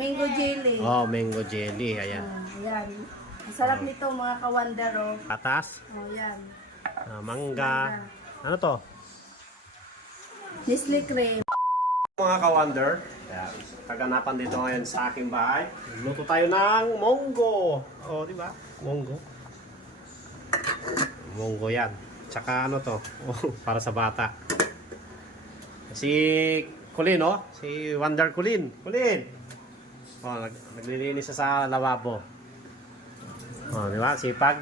Mango jelly. Oh, mango jelly. Ayan. Ayan. Ang sarap nito mga ka-wonder, oh. Patas. Oh, yan. Mangga. Ano to? Nestle cream. Mga ka-wonder. Kaganapan dito ngayon sa aking bahay. Luto tayo ng monggo. Oh, di ba? Monggo. Monggo yan. Tsaka ano to? Oh, para sa bata. Si Kulin, oh. Si Wonder Kulin. Kulin! Oh, naglilinis siya sa lavabo. Oh, di ba? Sipag.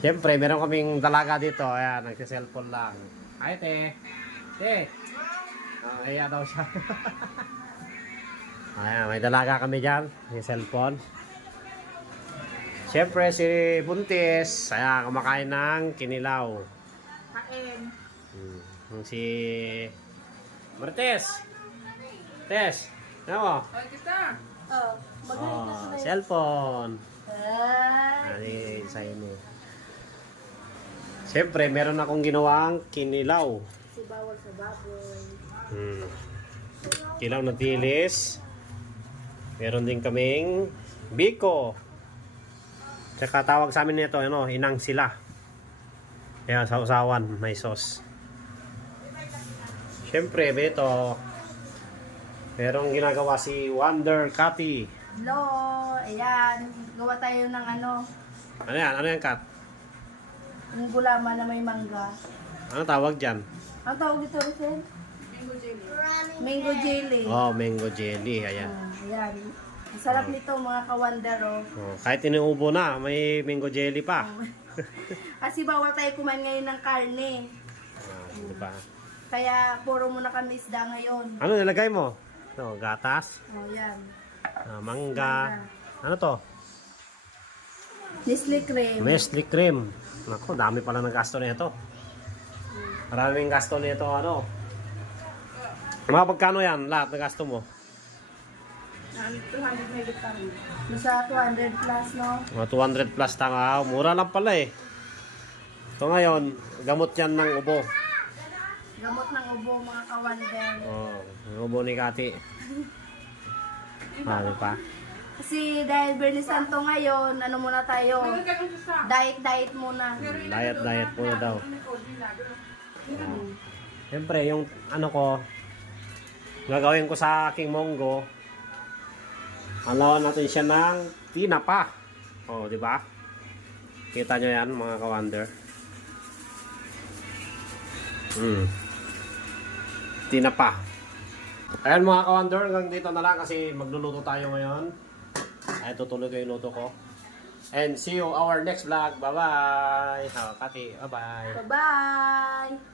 Siyempre, meron kaming dalaga dito. Ayan, nagsiselfone lang. Ay, te. Te. Kaya daw siya. Ayan, may dalaga kami dyan. May cellphone. Siyempre, si Buntis. Ayan, kumakain ng kinilaw. Kain. Si Martes. Tes. Ano mo? Ay, kita. Oh, magaling na sila. Cellphone. Ay. Sa inyo. Siyempre, meron akong ginawang kinilaw. Si bawal sa baboy. Kilaw na tilis. Meron din kaming biko. Tsaka tawag sa amin nito, ano, inang sila. Kaya sa usawan, may sauce. Siyempre, beto. Merong ginagawa si Wonder Cathy. Hello. Ayan. Gawa tayo ng ano. Ano yan? Ano yan, Kat? Yung gulaman na may mangga. Ano tawag dyan? Ang tawag dito, Risen? Mango jelly. Oh, mango jelly. Ayan. Ayan. Ang sarap nito mga ka-wonder, oh. Oh, kahit inuubo na, may mango jelly pa. Kasi bawal tayo kumain ngayon ng karne. Di ba? Kaya puro muna kami isda ngayon. Ano nilagay mo? No, gatas, Oh, yan. mangga. Ano to? Nestle cream. Nestle cream. Naku, dami pala ng gasto nito. Maraming gasto nito, ano. Mga pagkano yan, lahat ng gasto mo? 200 mayroon kami. Nasa 200 plus, no? Mga 200 plus tanga. Mura lang pala eh. So ngayon, gamot yan ng ubo. Gamot ng ubo, mga ka-wonder. Oh, yung ubo ni Kati. Di pa? Kasi dahil Bernie Santo ngayon, ano muna tayo? Diet muna. Diet muna daw. Siyempre, yung ano ko, gagawin ko sa aking monggo, alawan natin siya ng tinapa. Oh, di ba? Kita nyo yan, mga ka-wonder. Tinapa. Ayan mga ka-wonder, hanggang dito na lang kasi magluluto tayo ngayon. Ay, tutuloy ko yung luto ko. And see you our next vlog. Bye-bye. Kati, bye-bye. Bye-bye!